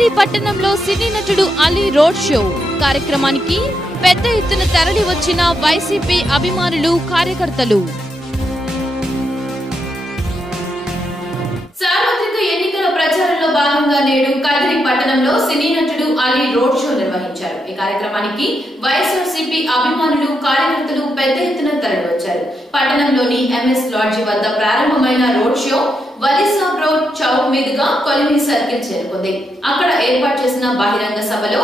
కదిరి పట్టణంలో సినీ నటుడు Ali road show కార్యక్రమానికి పెద్ద ఎత్తున తరలి వచ్చిన వైసీపీ అభిమానులు కార్యకర్తలు. సార్వత్రిక ఎన్నికల ప్రచారంలో భాగంగా నేడు కదిరి పట్టణంలో సినీ నటుడు అలీ రోడ్ షో నిర్వహించారు. ఈ కార్యక్రమానికి వైఎస్ఆర్సీపీ అభిమానులు కార్యకర్తలు పెద్ద ఎత్తున తరలి వచ్చారు. పట్టణంలోని ఎంఎస్ లాడ్జి వద్ద ప్రారంభమైన రోడ్ షో వలిసాబ్ రోడ్ చౌక్ మీదుగా కొలిమి సర్కిల్ చేరుకుంది. అక్కడ ఏర్పాటు చేసిన బహిరంగ సభలో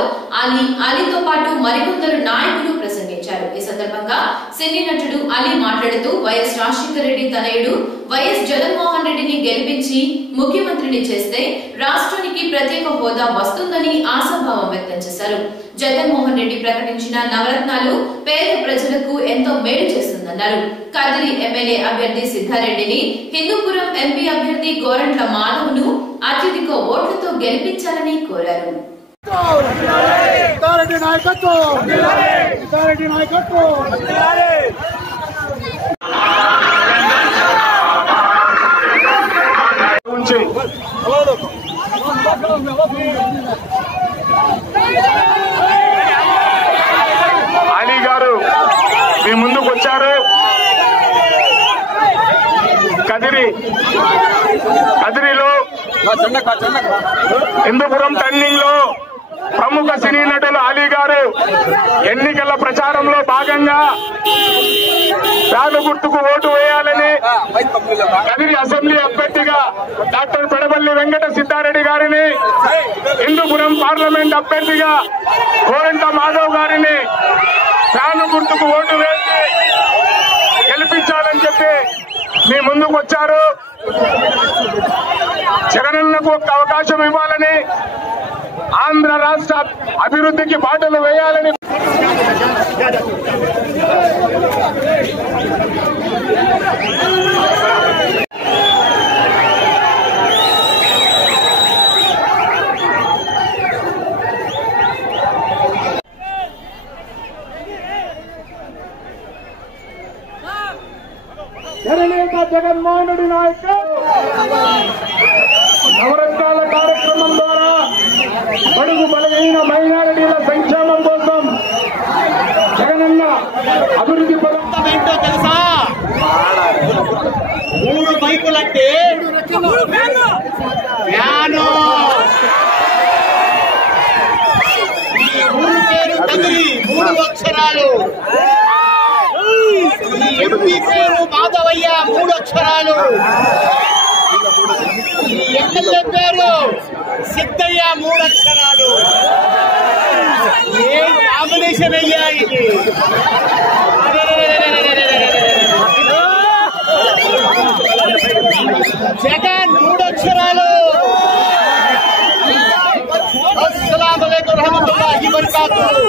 అలీతో పాటు మరికొందరు నాయకులు ప్రసంగించారు. ఈ సందర్భంగా సినీ నటుడు అలీ మాట్లాడుతూ వైఎస్ రాజశేఖర రెడ్డి తనయుడు వైఎస్ జగన్మోహన్ రెడ్డిని గెలిపించి ముఖ్యమంత్రిని చేస్తే రాష్ట్రానికి ప్రత్యేక హోదా వస్తుందని ఆశాభావం వ్యక్తం చేశారు. జగన్మోహన్ రెడ్డి ప్రకటించిన నవరత్నాలు పేద ప్రజలకు ఎంతో మేలు చేస్తుందన్నారు. కదిరి ఎమ్మెల్యే అభ్యర్థి సిద్ధారెడ్డిని, హిందూపురం ఎంపీ అభ్యర్థి గోరంట్ల మాధవ్ను అత్యధిక ఓట్లతో గెలిపించాలని కోరారు. అలీ గారు మీ ముందుకు వచ్చారు. కదిరిలో హిందూపురం టర్నింగ్ లో ప్రముఖ సినీ నటులు అలీ గారు ఎన్నికల ప్రచారంలో భాగంగా ఫ్యాను గుర్తుకు ఓటు వేయాలని కదిరి అసెంబ్లీ అభ్యర్థిగా డాక్టర్ పెడబల్లి వెంకట సిద్ధారెడ్డి గారిని, హిందూపురం పార్లమెంట్ అభ్యర్థిగా గోరంట్ల మాధవ్ గారిని ఫ్యాను గుర్తుకు ఓటు వేసి గెలిపించాలని చెప్పి మీ ముందుకు వచ్చారు. జగనన్నకు ఒక అవకాశం ఇవ్వాలని, ఆంధ్ర రాష్ట్ర అభివృద్ధికి బాటలు వేయాలని జగన్మోహన్ రెడ్డి నవరత్నాల కార్యక్రమం ద్వారా బడుగు బలహీన మైనారిటీల సంక్షేమం కోసం జగనన్న అభివృద్ధి పథకం ఏంటో తెలుసా? 3 బైకులంటే ఫ్యాను. ఈ ఊరు పేరు కదిరి, 3 అక్షరాలు. ఈ ఎంపీ పేరు మాధవయ్య, 3 అక్షరాలు. ఈ ఎమ్మెల్యే పేరు సిద్ధయ్య, 3 అక్షరాలు. ఏ కాంబినేషన్ అయ్యా ఇది! జగన్ 3 అక్షరాలు. అస్సలాము అలైకుం రహమతుల్లాహి వబరకాతుహు.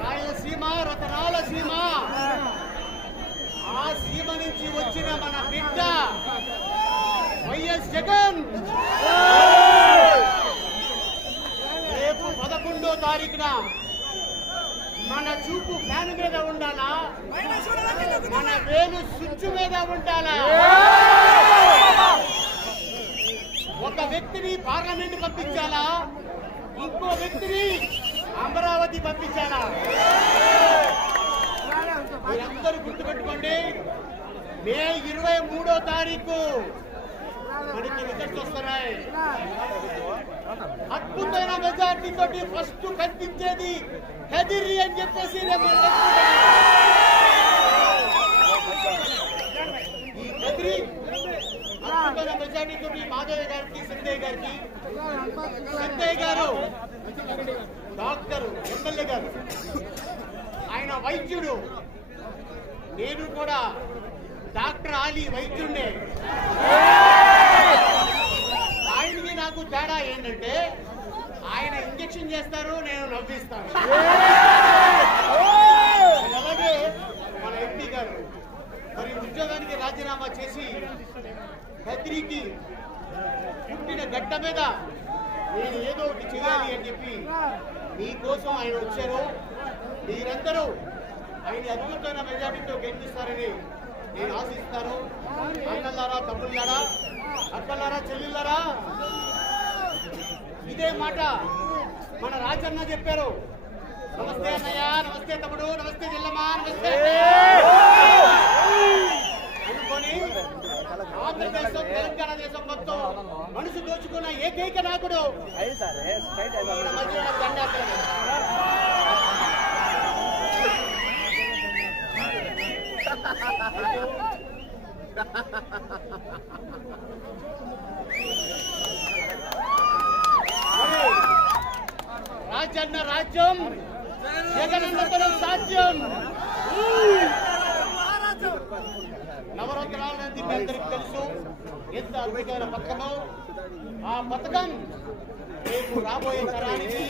రాయలసీమ, రతనాల సీమ, ఆ సీమ నుంచి వచ్చిన మన బిడ్డ వైఎస్ జగన్ రేపు 11వ తారీఖున మన చూపు ఫ్యాన్ మీద ఉండాలా, మన వేలు స్విచ్ మీద ఉండాలా? ఒక వ్యక్తిని పార్లమెంట్ పంపించాలా, ఇంకో వ్యక్తిని అమరావతి పంపించాలా? మీరందరూ గుర్తుపెట్టుకోండి. మే 23వ తారీఖు మనకి రిజల్ట్స్ వస్తున్నాయి. అద్భుతమైన మెజార్టీ తోటి ఫస్ట్ కనిపించేది కదిరి అని చెప్పేసి ఈ కదిరి అద్భుతమైన మెజార్టీ తోటి మాధవ్ గారికి, సిద్ధయ్య గారికి, సిద్ధయ్య గారు డాక్టర్, ఎమ్మెల్యే గారు, ఆయన వైద్యుడు. నేను కూడా డాక్టర్ అలీ వైద్యుడినే. ఆయనకి నాకు తేడా ఏంటంటే ఆయన ఇంజక్షన్ చేస్తారు, నేను నవ్విస్తాను. అలాగే మన ఎంపీ గారు మరి ఉద్యోగానికి రాజీనామా చేసి కదిరికి పుట్టిన గడ్డ మీద నేను ఏదో ఒకటి చేయాలి అని చెప్పి మీకోసం ఆయన వచ్చారు. మీరందరూ ఆయన అద్భుతమైన మెజారిటీతో గెలిపిస్తారని నేను ఆశిస్తాను. అన్నలారా, తమ్ముళ్ళారా, అక్కలారా, చెల్లెళ్ళారా, ఇదే మాట మన రాజన్న చెప్పారు. నమస్తే అన్నయ్య, నమస్తే తమ్ముడు, నమస్తే చెల్లమ్మా, నమస్తే అనుకొని ఆంధ్రదేశం, తెలంగాణ దేశం మొత్తం మనసు దోచుకున్న ఏకైక నాయకుడు దండాత్రమే. రాజన్న రాజ్యం, జగనన్న సాధ్యం. నవరత్నాల నుంచి మీ అందరికి తెలుసు ఎంత అద్భుతమైన పథకమో. ఆ పథకం రేపు రాబోయే తరానికి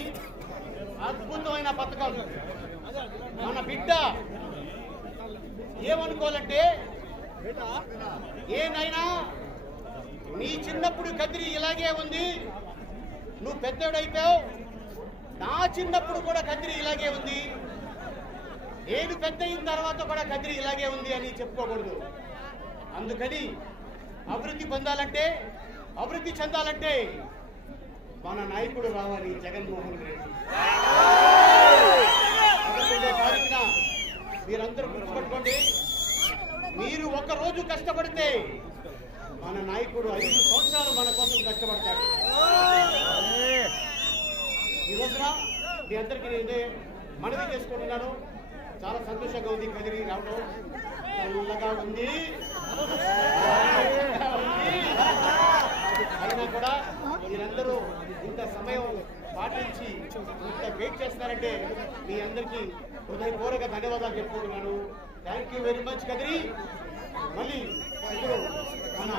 అద్భుతమైన పథకం. మన బిడ్డ ఏమనుకోవాలంటే, ఏనైనా నీ చిన్నప్పుడు కదిరి ఇలాగే ఉంది, నువ్వు పెద్దోడైపోయావు, నా చిన్నప్పుడు కూడా కదిరి ఇలాగే ఉంది, నేను పెద్ద అయిన తర్వాత కూడా కదిరి ఇలాగే ఉంది అని చెప్పుకోకూడదు. అందుకని అభివృద్ధి పొందాలంటే, అభివృద్ధి చెందాలంటే మన నాయకుడు రావాలి, జగన్మోహన్ రెడ్డి. 11వ తారీఖున మీరందరూ గుర్తుపెట్టుకోండి, మీరు ఒక రోజు కష్టపడితే మన నాయకుడు 5 సంవత్సరాలు మన కోసం కష్టపడతాడు. ఈ రోజున మీ అందరికీ నేనే మనవి చేసుకుంటున్నాను. చాలా సంతోషంగా ఉంది కదిరి రావడం, చల్లగా ఉంది. అయినా కూడా మీరందరూ ఇంత సమయం పాటించి ఇంత వెయిట్ చేస్తారంటే మీ అందరికీ హృదయపూర్వక ధన్యవాదాలు చెప్పుకుంటున్నాను. Thank you very much Kadiri. మళ్ళీ ఇప్పుడు మన